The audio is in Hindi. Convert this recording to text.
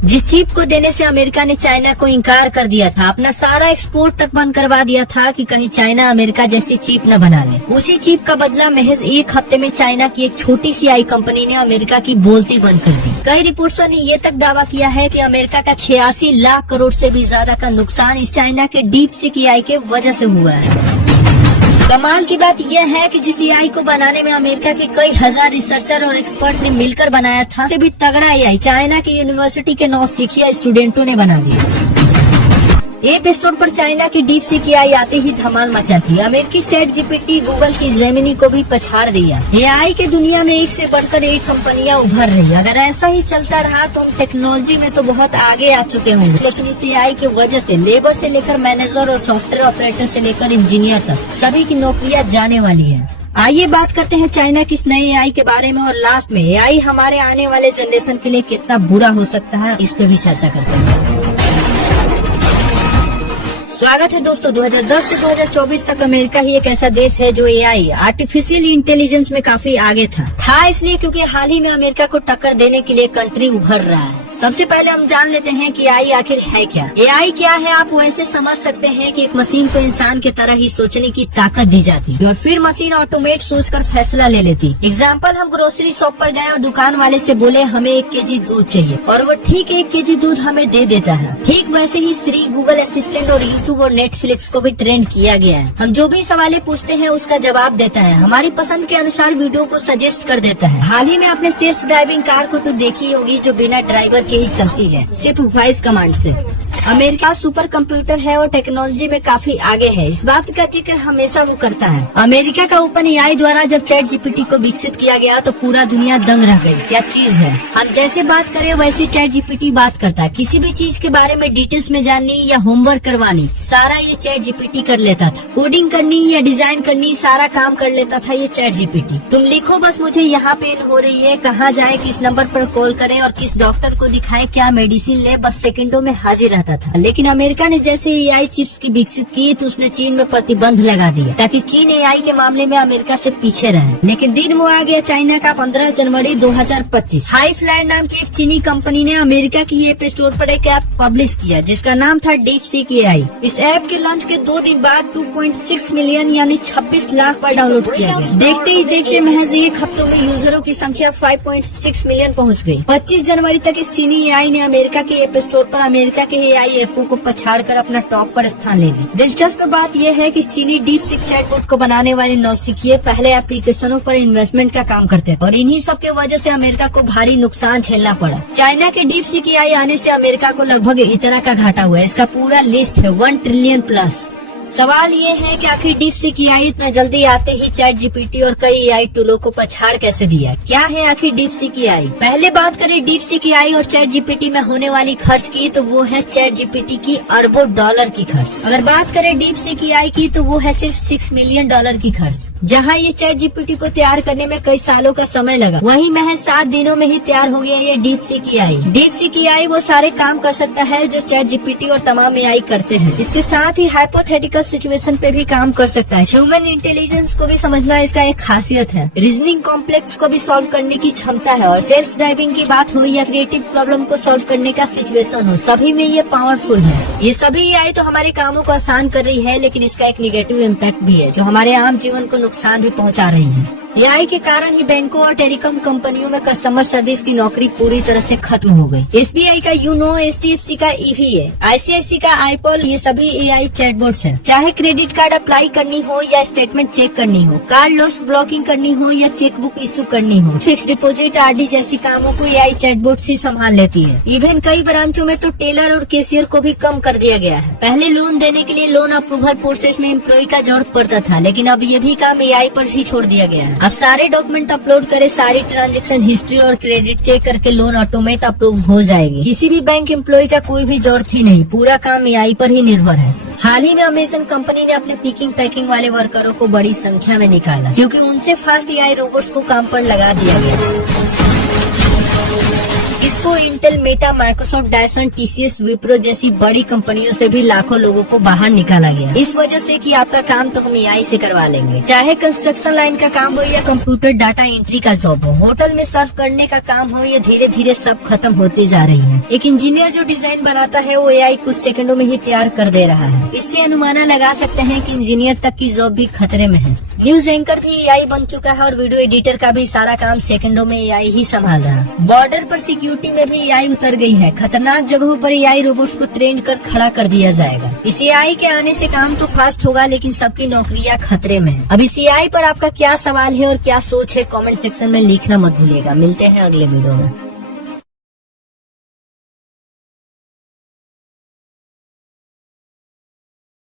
जिस चिप को देने से अमेरिका ने चाइना को इनकार कर दिया था, अपना सारा एक्सपोर्ट तक बंद करवा दिया था कि कहीं चाइना अमेरिका जैसी चिप न बना ले। उसी चिप का बदला महज एक हफ्ते में चाइना की एक छोटी सी आई कंपनी ने अमेरिका की बोलती बंद कर दी। कई रिपोर्ट्स ने ये तक दावा किया है कि अमेरिका का 86 लाख करोड़ से भी ज्यादा का नुकसान इस चाइना के डीप सीक एआई के वजह से हुआ है। कमाल की बात यह है कि जिस एआई को बनाने में अमेरिका के कई हजार रिसर्चर और एक्सपर्ट ने मिलकर बनाया था, उससे भी तगड़ा एआई चाइना की यूनिवर्सिटी के नौसिखिया स्टूडेंटों ने बना दिया। ऐप स्टोर पर चाइना की डीप सीक एआई आते ही धमाल मचा दी। अमेरिकी चैट जीपीटी गूगल की जेमिनी को भी पछाड़ दिया। एआई की दुनिया में एक से बढ़कर एक कंपनियां उभर रही। अगर ऐसा ही चलता रहा तो हम टेक्नोलॉजी में तो बहुत आगे आ चुके होंगे, लेकिन इस एआई की वजह से लेबर से लेकर मैनेजर और सॉफ्टवेयर ऑपरेटर से लेकर इंजीनियर तक सभी की नौकरियां जाने वाली है। आइए बात करते हैं चाइना की इस नए एआई के बारे में और लास्ट में एआई हमारे आने वाले जनरेशन के लिए कितना बुरा हो सकता है, इस पे भी चर्चा करते हैं। स्वागत है दोस्तों। 2010 से 2024 तक अमेरिका ही एक ऐसा देश है जो एआई आर्टिफिशियल इंटेलिजेंस में काफी आगे था इसलिए क्योंकि हाल ही में अमेरिका को टक्कर देने के लिए कंट्री उभर रहा है। सबसे पहले हम जान लेते हैं कि एआई आखिर है क्या। एआई क्या है, आप वैसे समझ सकते हैं कि एक मशीन को इंसान की तरह ही सोचने की ताकत दी जाती है और फिर मशीन ऑटोमेट सोचकर फैसला ले लेती। एग्जाम्पल, हम ग्रोसरी शॉप पर गए और दुकान वाले से बोले हमें 1 केजी दूध चाहिए और वो ठीक 1 केजी दूध हमें दे देता है। ठीक वैसे ही श्री गूगल असिस्टेंट और यूट्यूब और नेटफ्लिक्स को भी ट्रेंड किया गया है। हम जो भी सवालें पूछते हैं उसका जवाब देता है, हमारी पसंद के अनुसार वीडियो को सजेस्ट कर देता है। हाल ही में आपने सेल्फ ड्राइविंग कार को तो देखी होगी जो बिना ड्राइवर के ही चलती है, सिर्फ वॉइस कमांड से। अमेरिका सुपर कंप्यूटर है और टेक्नोलॉजी में काफी आगे है, इस बात का जिक्र हमेशा वो करता है। अमेरिका का ओपन एआई द्वारा जब चैट जीपीटी को विकसित किया गया तो पूरा दुनिया दंग रह गई, क्या चीज है। हम जैसे बात करें वैसे चैट जीपीटी बात करता है। किसी भी चीज के बारे में डिटेल्स में जाननी या होमवर्क करवानी, सारा ये चैट जीपीटी कर लेता था। कोडिंग करनी या डिजाइन करनी, सारा काम कर लेता था ये चैट जीपीटी। तुम लिखो बस मुझे यहाँ पेन हो रही है, कहाँ जाए, किस नंबर पर कॉल करें और किस डॉक्टर को दिखाए, क्या मेडिसिन ले, बस सेकंडों में हाजिर रहता था। लेकिन अमेरिका ने जैसे एआई चिप्स की विकसित की तो उसने चीन में प्रतिबंध लगा दिया ताकि चीन एआई के मामले में अमेरिका से पीछे रहे। लेकिन दिन वो आ गया चाइना का 15 जनवरी 2025। हाई फ्लायर नाम की एक चीनी कंपनी ने अमेरिका की ऐप स्टोर पर एक ऐप पब्लिश किया जिसका नाम था डीप सीक एआई। इस ऐप के लॉन्च के 2 दिन बाद 2.6 मिलियन यानी 26 लाख पर डाउनलोड किया गया। देखते ही देखते महज 1 हफ्तों में यूजरों की संख्या 5.6 मिलियन पहुँच गयी। 25 जनवरी तक इस चीनी एआई ने अमेरिका के ऐप स्टोर पर अमेरिका के एआई ऐपों को पछाड़कर अपना टॉप पर स्थान ले ली। दिलचस्प बात यह है कि चीनी डीप सीक चैटबॉट को बनाने वाले नौसिखिए पहले एप्लीकेशनों पर इन्वेस्टमेंट का काम करते थे और इन्हीं सब के वजह से अमेरिका को भारी नुकसान झेलना पड़ा। चाइना के डीप सीक एआई आने से अमेरिका को लगभग इतना का घाटा हुआ है। इसका पूरा लिस्ट है 1 ट्रिलियन प्लस। सवाल ये है कि आखिर डीप सीक एआई इतना जल्दी आते ही चैट जीपीटी और कई एआई टूलों को पछाड़ कैसे दिया? क्या है आखिर डीप सीक एआई? पहले बात करें डीप सीक एआई और चैट जीपीटी में होने वाली खर्च की तो वो है चैट जीपीटी की अरबों डॉलर की खर्च। अगर बात करें डीप सीक एआई की तो वो है सिर्फ $6 मिलियन की खर्च। जहाँ ये चैट जीपीटी को तैयार करने में कई सालों का समय लगा, वहीं महज 7 दिनों में ही तैयार हो गया ये deep seek AI. Deep seek AI वो सारे काम कर सकता है जो चैट जीपीटी और तमाम एआई करते हैं। इसके साथ ही हाइपोथेटिकल सिचुएशन पे भी काम कर सकता है। ह्यूमन इंटेलिजेंस को भी समझना इसका एक खासियत है। रीजनिंग कॉम्प्लेक्स को भी सॉल्व करने की क्षमता है और सेल्फ ड्राइविंग की बात हो या क्रिएटिव प्रॉब्लम को सॉल्व करने का सिचुएशन हो, सभी में ये पावरफुल है। ये सभी एआई तो हमारे कामों को आसान कर रही है, लेकिन इसका एक निगेटिव इम्पैक्ट भी है जो हमारे आम जीवन को नुकसान भी पहुंचा रही है। एआई के कारण ही बैंकों और टेलीकॉम कंपनियों में कस्टमर सर्विस की नौकरी पूरी तरह से खत्म हो गई। एसबीआई का यूनो, एचडीएफसी का ईवीए, आईसीआईसी का आईपॉल, ये सभी एआई चैटबॉट्स हैं। चाहे क्रेडिट कार्ड अप्लाई करनी हो या स्टेटमेंट चेक करनी हो, कार्ड लॉस ब्लॉकिंग करनी हो या चेकबुक इशू करनी हो, फिक्स डिपॉजिट, आरडी जैसी कामों को एआई चैटबॉट्स ही संभाल लेती है। इवन कई ब्रांचों में तो टेलर और कैशियर को भी कम कर दिया गया है। पहले लोन देने के लिए लोन अप्रूवल प्रोसेस में एम्प्लॉय का जरूरत पड़ता था, लेकिन अब ये भी काम एआई पर ही छोड़ दिया गया है। अब सारे डॉक्यूमेंट अपलोड करे, सारी ट्रांजैक्शन हिस्ट्री और क्रेडिट चेक करके लोन ऑटोमेट अप्रूव हो जाएगी। किसी भी बैंक एम्प्लॉय का कोई भी जरूरत ही नहीं, पूरा काम एआई पर ही निर्भर है। हाल ही में अमेजन कंपनी ने अपने पिकिंग पैकिंग वाले वर्करों को बड़ी संख्या में निकाला क्योंकि उनसे फास्ट एआई रोबोट्स को काम पर लगा दिया गया। इस Cisco, Intel, Meta, Microsoft, Dyson, TCS, Wipro जैसी बड़ी कंपनियों से भी लाखों लोगों को बाहर निकाला गया, इस वजह से कि आपका काम तो हम एआई से करवा लेंगे। चाहे कंस्ट्रक्शन लाइन का काम हो या कंप्यूटर डाटा एंट्री का जॉब हो, होटल में सर्व करने का काम हो, ये धीरे धीरे सब खत्म होती जा रही है। एक इंजीनियर जो डिजाइन बनाता है वो एआई कुछ सेकंडों में ही तैयार कर दे रहा है। इससे अनुमाना लगा सकते हैं कि इंजीनियर तक की जॉब भी खतरे में है। न्यूज एंकर भी एआई बन चुका है और वीडियो एडिटर का भी सारा काम सेकंडों में एआई ही संभाल रहा है। बॉर्डर पर सिक्योरिटी में भी एआई उतर गई है। खतरनाक जगहों पर एआई रोबोट्स को ट्रेन कर खड़ा कर दिया जाएगा। इस एआई के आने से काम तो फास्ट होगा, लेकिन सबकी नौकरियां खतरे में है। अब इस एआई पर आपका क्या सवाल है और क्या सोच है, कमेंट सेक्शन में लिखना मत भूलिएगा। मिलते हैं अगले वीडियो में।